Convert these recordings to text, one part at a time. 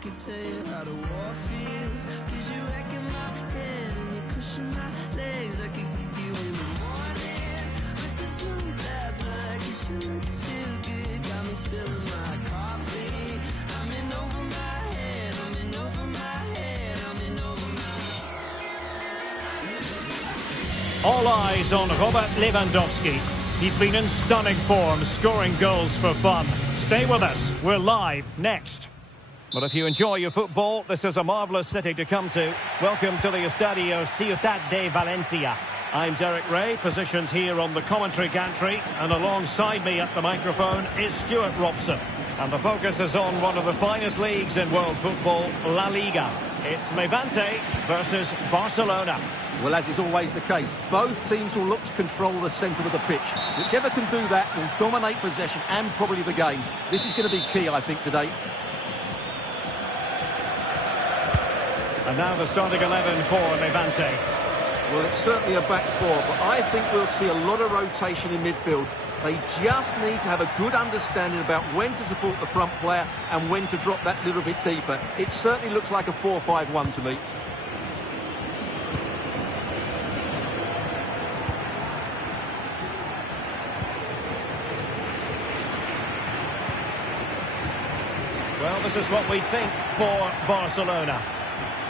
could tell you how the war feels, 'cause you're wrecking my head and you're crushing my legs. I could give you in the morning with this young bad blood, 'cause you look too good, got me spilling my coffee. I'm in over my head, I'm in over my head, I'm in over my... All eyes on Robert Lewandowski. He's been in stunning form, scoring goals for fun. Stay with us, we're live next. But if you enjoy your football, this is a marvellous city to come to. Welcome to the Estadio Ciutat de Valencia. I'm Derek Ray, positioned here on the commentary gantry, and alongside me at the microphone is Stuart Robson. And the focus is on one of the finest leagues in world football, La Liga. It's Levante versus Barcelona. Well, as is always the case, both teams will look to control the centre of the pitch. Whichever can do that will dominate possession and probably the game. This is going to be key, I think, today. And now the starting 11 for Levante. Well, it's certainly a back four, but I think we'll see a lot of rotation in midfield. They just need to have a good understanding about when to support the front player and when to drop that little bit deeper. It certainly looks like a 4-5-1 to me. Well, this is what we think for Barcelona.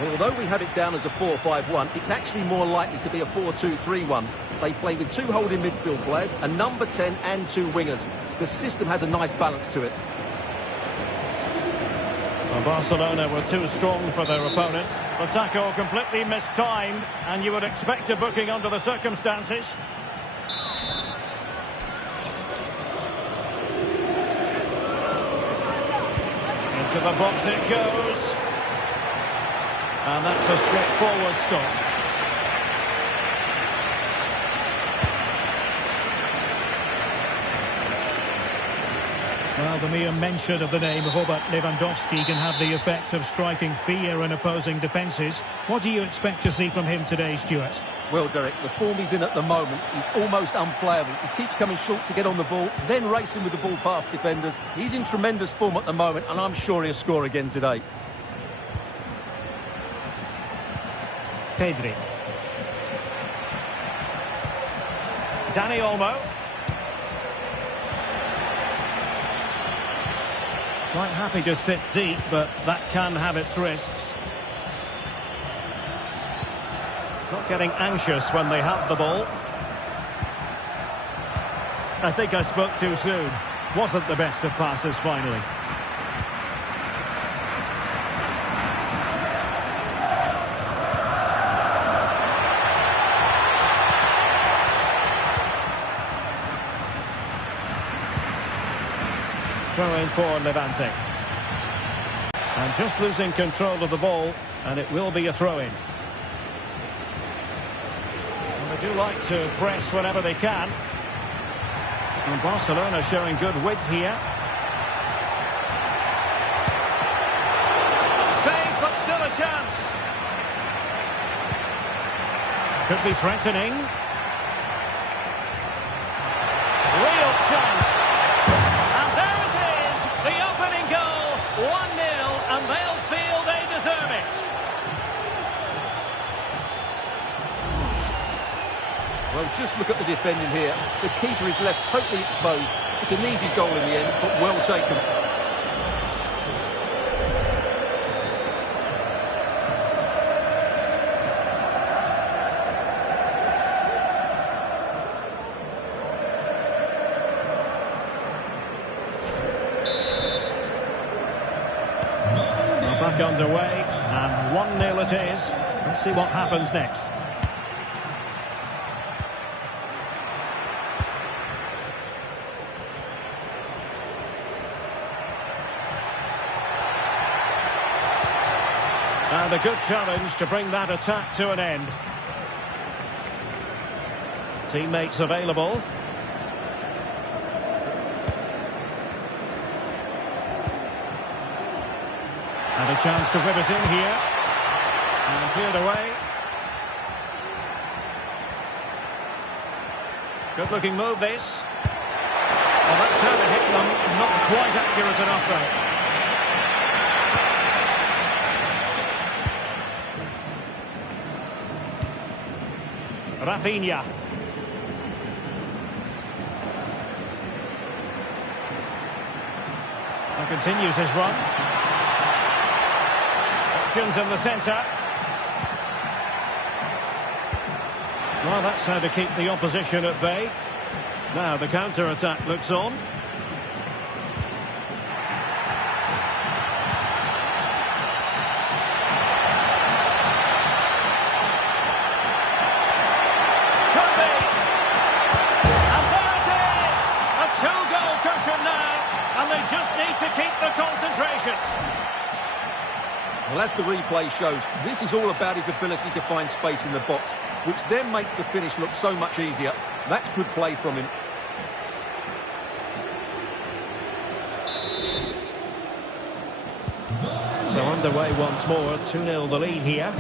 Well, although we have it down as a 4-5-1, it's actually more likely to be a 4-2-3-1. They play with two holding midfield players, a number 10 and two wingers. The system has a nice balance to it. Well, Barcelona were too strong for their opponent. The tackle completely mistimed, and you would expect a booking under the circumstances. Into the box it goes. And that's a straightforward stop. Well, the mere mention of the name of Robert Lewandowski can have the effect of striking fear in opposing defences. What do you expect to see from him today, Stuart? Well, Derek, the form he's in at the moment is almost unplayable. He keeps coming short to get on the ball, then racing with the ball past defenders. He's in tremendous form at the moment, and I'm sure he'll score again today. Pedri. Dani Olmo. Quite happy to sit deep, but that can have its risks. Not getting anxious when they have the ball. I think I spoke too soon. Wasn't the best of passes finally. Throw in for Levante. And just losing control of the ball, and it will be a throw-in. They do like to press whenever they can. And Barcelona showing good width here. Save, but still a chance. Could be threatening. Real chance. And there it is, the opening goal. 1-0, and they'll feel they deserve it. Well, just look at the defending here. The keeper is left totally exposed. It's an easy goal in the end, but well taken. Well, back underway, and 1-0 it is. Let's see what happens next. And a good challenge to bring that attack to an end. Teammates available. And a chance to whip it in here. And cleared away. Good looking move this. Well, that's how to hit them. Not quite accurate enough though. Rafinha. And continues his run. Options in the centre. Well, that's how to keep the opposition at bay. Now the counter-attack looks on. Could be. And there it is! A two-goal cushion now. And they just need to keep the concentration. Well, as the replay shows, this is all about his ability to find space in the box, which then makes the finish look so much easier. That's good play from him. So underway once more, 2-0 the lead here.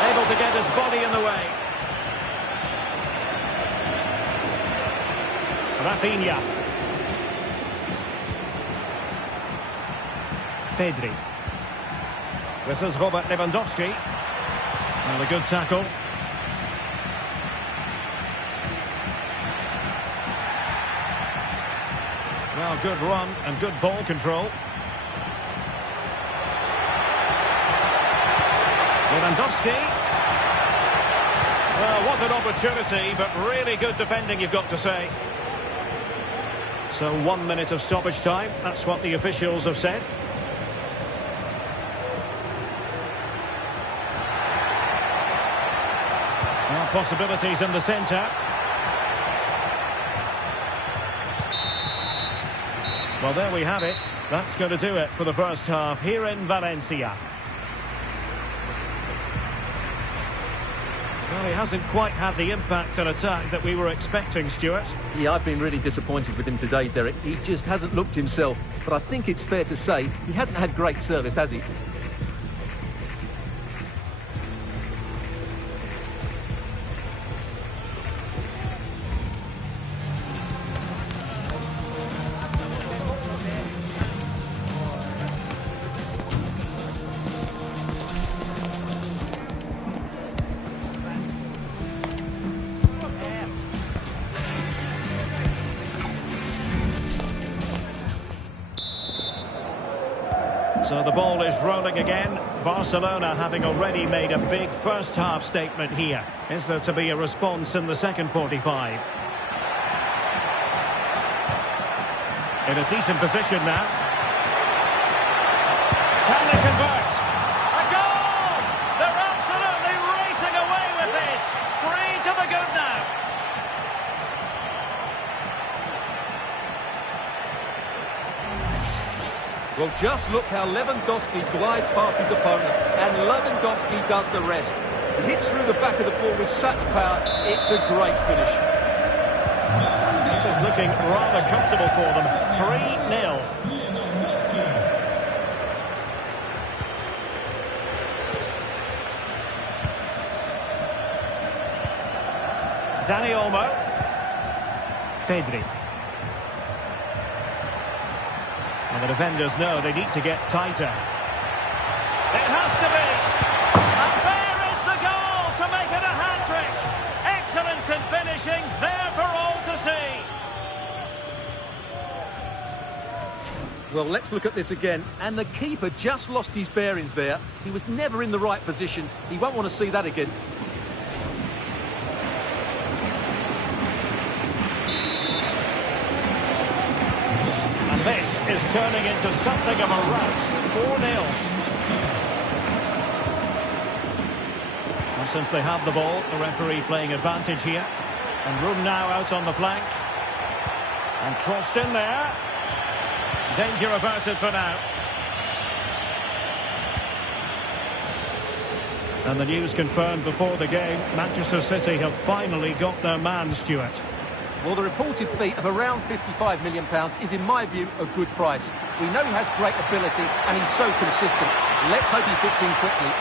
Able to get his body in the way. Rafinha. Pedri. This is Robert Lewandowski. And a good tackle. Well, good run and good ball control. Lewandowski. Well, what an opportunity, but really good defending, you've got to say. So 1 minute of stoppage time, that's what the officials have said. Well, possibilities in the centre. Well, there we have it. That's going to do it for the first half here in Valencia. Well, he hasn't quite had the impact and attack that we were expecting, Stuart. Yeah, I've been really disappointed with him today, Derek. He just hasn't looked himself. But I think it's fair to say he hasn't had great service, has he? So the ball is rolling again. Barcelona having already made a big first half statement here. Is there to be a response in the second 45? In a decent position now. Can they convert? A goal! They're absolutely racing away with this. 3 to the good now. Well, just look how Lewandowski glides past his opponent, and Lewandowski does the rest. He hits through the back of the ball with such power, it's a great finish. This is looking rather comfortable for them. 3-0. Dani Olmo. Pedri. And the defenders know they need to get tighter. It has to be. And there is the goal to make it a hat-trick. Excellence in finishing, there for all to see. Well, let's look at this again. And the keeper just lost his bearings there. He was never in the right position. He won't want to see that again. This is turning into something of a rout. 4-0. And since they have the ball, the referee playing advantage here. And room now out on the flank. And crossed in there. Danger averted for now. And the news confirmed before the game, Manchester City have finally got their man, Stuart. Well, the reported fee of around £55 million is, in my view, a good price. We know he has great ability and he's so consistent. Let's hope he fits in quickly.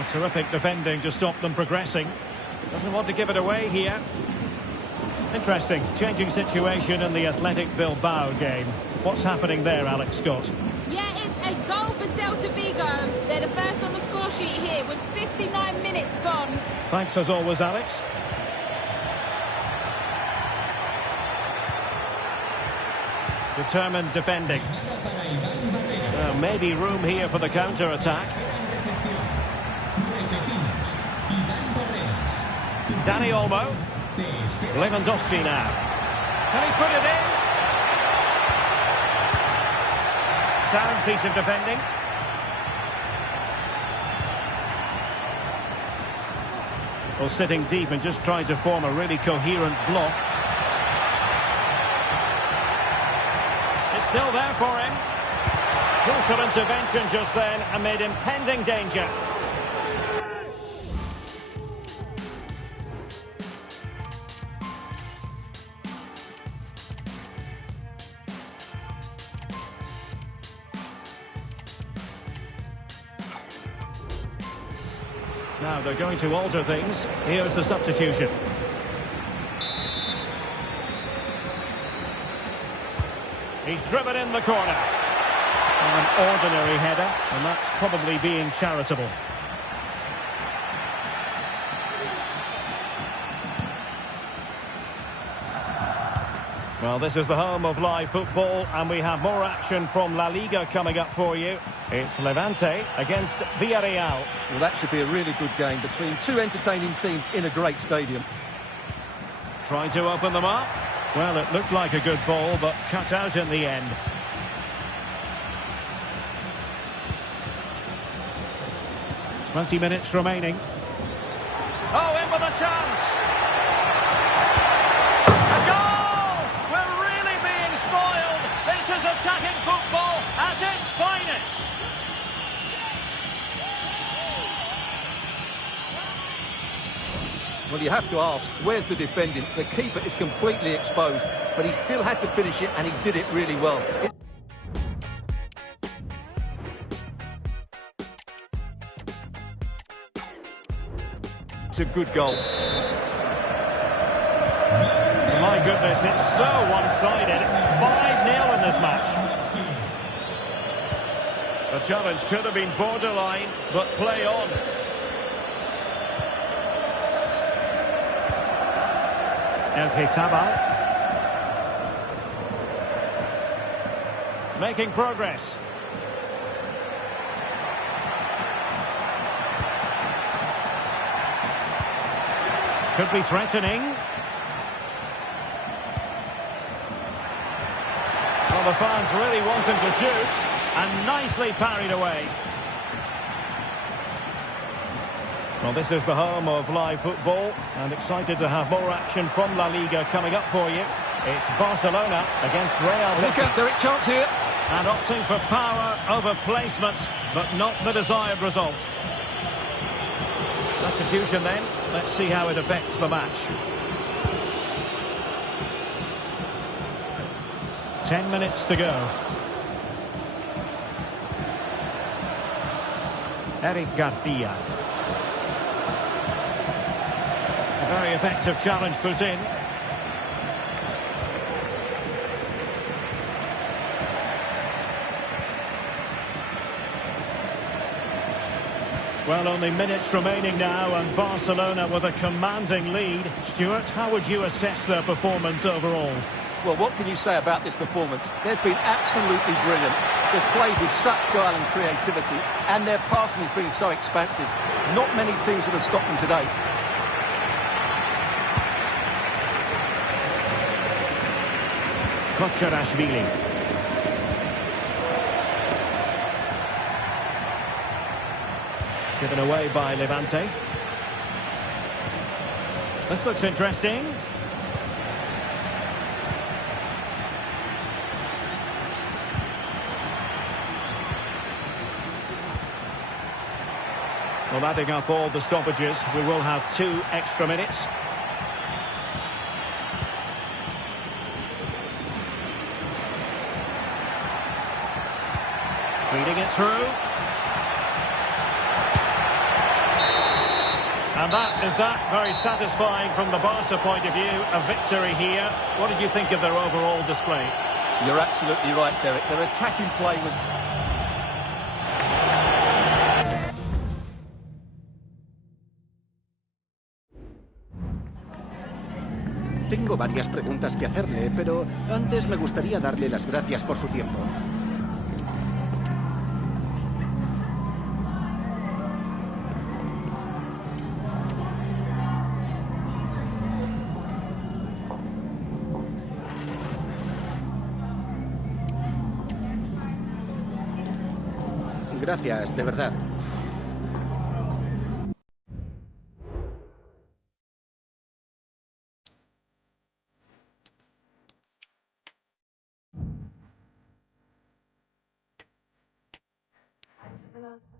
A terrific defending to stop them progressing. Doesn't want to give it away here. Interesting. Changing situation in the Athletic Bilbao game. What's happening there, Alex Scott? Yeah, it's a goal for Celta Vigo. They're the first on the score sheet here with 59 minutes gone. Thanks as always, Alex. Determined defending. Maybe room here for the counter-attack. Dani Olmo. Lewandowski now. Can he put it in? Sound piece of defending. Well, sitting deep and just trying to form a really coherent block. It's still there for him. Crucial intervention just then amid impending danger. Now they're going to alter things. Here's the substitution. He's driven in the corner. An ordinary header, and that's probably being charitable. Well, this is the home of live football, and we have more action from La Liga coming up for you. It's Levante against Villarreal. Well, that should be a really good game between two entertaining teams in a great stadium. Trying to open them up. Well, it looked like a good ball, but cut out in the end. "20 minutes remaining. Oh, in with a chance! A goal! We're really being spoiled! This is attacking football at its finest! Well, you have to ask, where's the defending? The keeper is completely exposed, but he still had to finish it, and he did it really well. It's a good goal. My goodness, it's so one-sided. 5-0 in this match. The challenge could have been borderline, but play on. Elkefabal. Making progress. Could be threatening. Well, the fans really want him to shoot, and nicely parried away. Well, this is the home of live football, and excited to have more action from La Liga coming up for you. It's Barcelona against Real Betis. Look out, Derek, chance here. And opting for power over placement, but not the desired result. Substitution then. Let's see how it affects the match. 10 minutes to go. Eric Garcia. A very effective challenge put in. Well, only minutes remaining now, and Barcelona with a commanding lead. Stuart, how would you assess their performance overall? Well, what can you say about this performance? They've been absolutely brilliant. They've played with such guile and creativity, and their passing has been so expansive. Not many teams would have stopped them today. Kocherashvili. Given away by Levante. This looks interesting. Well, adding up all the stoppages, we will have 2 extra minutes. Feeding it through. And that is that. Very satisfying from the Barca point of view. A victory here. What did you think of their overall display? You're absolutely right, Derek. Their attacking play was... Tengo varias preguntas que hacerle, pero antes me gustaría darle las gracias por su tiempo. Gracias, de verdad. Hello.